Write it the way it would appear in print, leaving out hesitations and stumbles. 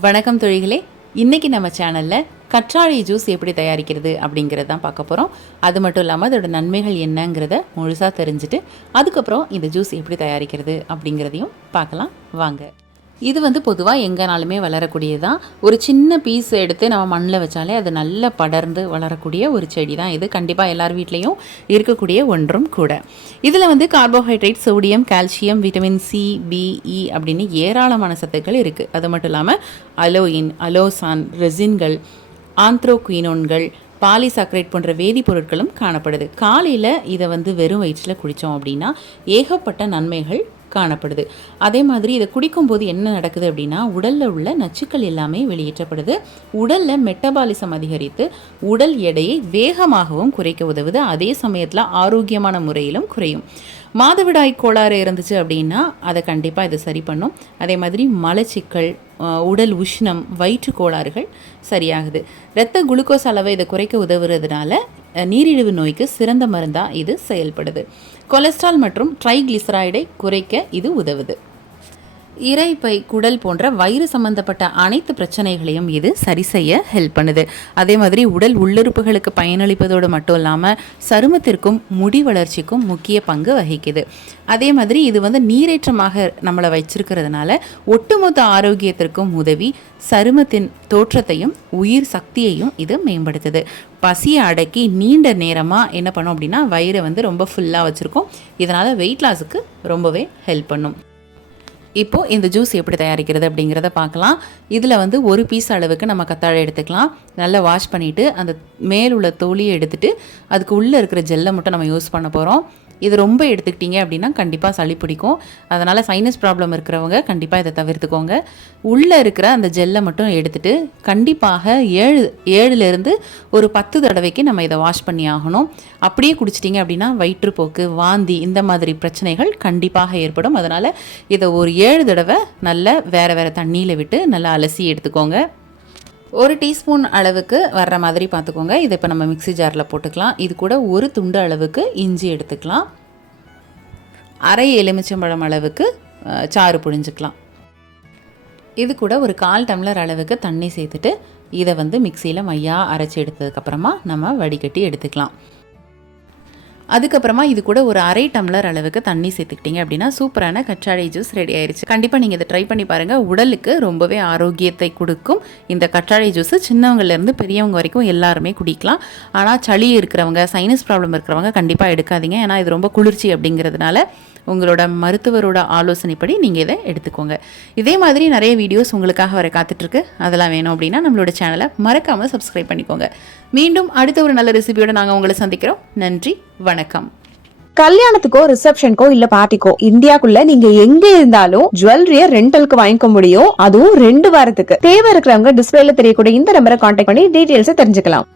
வணக்கம் தொழிகளே. இன்றைக்கி நம்ம சேனலில் கற்றாழை ஜூஸ் எப்படி தயாரிக்கிறது அப்படிங்கிறது தான் பார்க்க போகிறோம். அது மட்டும் இல்லாமல் அதோட நன்மைகள் என்னங்கிறத முழுசாக தெரிஞ்சுட்டு அதுக்கப்புறம் இந்த ஜூஸ் எப்படி தயாரிக்கிறது அப்படிங்கிறதையும் பார்க்கலாம் வாங்க. இது பொதுவாக எங்கேனாலுமே வளரக்கூடியது தான். ஒரு சின்ன பீஸ் எடுத்து நம்ம மண்ணில் வச்சாலே அது நல்லா படர்ந்து வளரக்கூடிய ஒரு செடி தான் இது. கண்டிப்பாக எல்லார் வீட்லேயும் இருக்கக்கூடிய ஒன்றும் கூட. இதில் carbohydrate, sodium, calcium, vitamin C, B, E அப்படின்னு ஏராளமான சத்துக்கள் இருக்குது. அது மட்டும் இல்லாமல் அலோயின், அலோசான், ரெசின்கள், ஆந்த்ரோக்வினோன்கள், பாலிசாக்கரைட் போன்ற வேதிப்பொருட்களும் காணப்படுது. காலையில் இதை வெறும் வயிற்றில் குடித்தோம் அப்படின்னா ஏகப்பட்ட நன்மைகள் காணப்படுது. அதே மாதிரி இதை குடிக்கும்போது என்ன நடக்குது அப்படின்னா உடலில் உள்ள நச்சுக்கள் எல்லாமே வெளியேற்றப்படுது. உடலில் மெட்டபாலிசம் அதிகரித்து உடல் எடையை வேகமாகவும் குறைக்க உதவுது. அதே சமயத்தில் ஆரோக்கியமான முறையிலும் குறையும். மாதவிடாய் கோளாறு இருந்துச்சு அப்படின்னா அதை கண்டிப்பாக இது சரி பண்ணும். அதே மாதிரி மலச்சிக்கல், உடல் உஷ்ணம், வயிற்று கோளாறுகள் சரியாகுது. இரத்த குளுக்கோஸ் அளவை இதை குறைக்க உதவுறதுனால நீரிழிவு நோய்க்கு சிறந்த மருந்தாக இது செயல்படுது. கொலஸ்ட்ரால் மற்றும் ட்ரைகிளிசரைடை குறைக்க இது உதவுது. இரைப்பை, குடல் போன்ற வயிறு சம்பந்தப்பட்ட அனைத்து பிரச்சனைகளையும் இது சரி செய்ய ஹெல்ப் பண்ணுது. அதே மாதிரி உடல் உள்ளுறுப்புகளுக்கு பயனளிப்பதோடு மட்டும் இல்லாமல் சருமத்திற்கும் முடி வளர்ச்சிக்கும் முக்கிய பங்கு வகிக்குது. அதே மாதிரி இது நீரேற்றமாக நம்மளை வச்சிருக்கிறதுனால ஒட்டுமொத்த ஆரோக்கியத்திற்கும் உதவி, சருமத்தின் தோற்றத்தையும் உயிர் சக்தியையும் இது மேம்படுத்துது. பசியை அடக்கி நீண்ட நேரமாக என்ன பண்ணோம் அப்படின்னா வயிறை ரொம்ப ஃபுல்லாக வச்சுருக்கோம். இதனால் வெயிட் லாஸுக்கு ரொம்பவே ஹெல்ப் பண்ணும். இப்போது இந்த ஜூஸ் எப்படி தயாரிக்கிறது அப்படிங்கிறத பார்க்கலாம். இதில் ஒரு பீஸ் அளவுக்கு நம்ம கத்தாழை எடுத்துக்கலாம். நல்லா வாஷ் பண்ணிவிட்டு அந்த மேலுள்ள தோலியை எடுத்துகிட்டு அதுக்கு உள்ளே இருக்கிற ஜெல்லை மட்டும் நம்ம யூஸ் பண்ண போகிறோம். இது ரொம்ப எடுத்துக்கிட்டிங்க அப்படின்னா கண்டிப்பாக சளி பிடிக்கும். அதனால் சைனஸ் ப்ராப்ளம் இருக்கிறவங்க கண்டிப்பாக இதை தவிர்த்துக்கோங்க. உள்ளே இருக்கிற அந்த ஜெல்லை மட்டும் எடுத்துகிட்டு கண்டிப்பாக 7லேருந்து ஒரு 10 தடவைக்கு நம்ம இதை வாஷ் பண்ணி ஆகணும். அப்படியே குடிச்சிட்டிங்க அப்படின்னா வயிற்றுப்போக்கு, வாந்தி இந்த மாதிரி பிரச்சனைகள் கண்டிப்பாக ஏற்படும். அதனால் இதை ஒரு 7 தடவை நல்லா வேறு தண்ணியில் விட்டு நல்லா அலசி எடுத்துக்கோங்க. 1 டீஸ்பூன் அளவுக்கு வர்ற மாதிரி பார்த்துக்கோங்க. இதை இப்போ நம்ம மிக்ஸி ஜாரில் போட்டுக்கலாம். இது கூட ஒரு துண்டு அளவுக்கு இஞ்சி எடுத்துக்கலாம். அரை எலுமிச்சம்பழம் அளவுக்கு சாறு புழிஞ்சிக்கலாம். இது கூட ஒரு 1/4 டம்ளர் அளவுக்கு தண்ணி சேர்த்துட்டு இதை மிக்சியில் மையாக அரைச்சி எடுத்ததுக்கப்புறமா நம்ம வடிகட்டி எடுத்துக்கலாம். அதுக்கப்புறமா இது கூட ஒரு அரை டம்ளர் அளவுக்கு தண்ணி சேர்த்துக்கிட்டிங்க அப்படின்னா சூப்பரான கற்றாழை ஜூஸ் ரெடி ஆயிடுச்சு. கண்டிப்பாக நீங்கள் இதை ட்ரை பண்ணி பாருங்கள். உடலுக்கு ரொம்பவே ஆரோக்கியத்தை கொடுக்கும் இந்த கற்றாழை ஜூஸு சின்னவங்கலேருந்து பெரியவங்க வரைக்கும் எல்லாருமே குடிக்கலாம். ஆனால் சளி இருக்கிறவங்க, சைனஸ் ப்ராப்ளம் இருக்கிறவங்க கண்டிப்பாக எடுக்காதீங்க. ஏன்னா இது ரொம்ப குளிர்ச்சி அப்படிங்கிறதுனால உங்களோட மருத்துவரோட ஆலோசனைப்படி நீங்கள் இதை எடுத்துக்கோங்க. இதே மாதிரி நிறைய வீடியோஸ் உங்களுக்காக வர காத்துட்ருக்கு. அதெல்லாம் வேணும் அப்படின்னா நம்மளோட சேனலை மறக்காமல் சப்ஸ்கிரைப் பண்ணிக்கோங்க. மீண்டும் அடுத்த ஒரு நல்ல ரெசிபியோட நாங்கள் உங்களை சந்திக்கிறோம். நன்றி, வணக்கம். கல்யாணத்துக்கோ, ரிசப்ஷனுக்கோ இல்ல பார்ட்டிக்கோ இந்தியாக்குள்ள நீங்க எங்க இருந்தாலும் ஜுவல்லரிய ரெண்டலுக்கு வாங்கிக்க முடியும். அதுவும் 2 வாரத்துக்கு. தேவை இருக்கிறவங்க டிஸ்பிளேல தெரியக்கூடிய இந்த நம்பரை கான்டாக்ட் பண்ணி டீடைல்ஸ் தெரிஞ்சுக்கலாம்.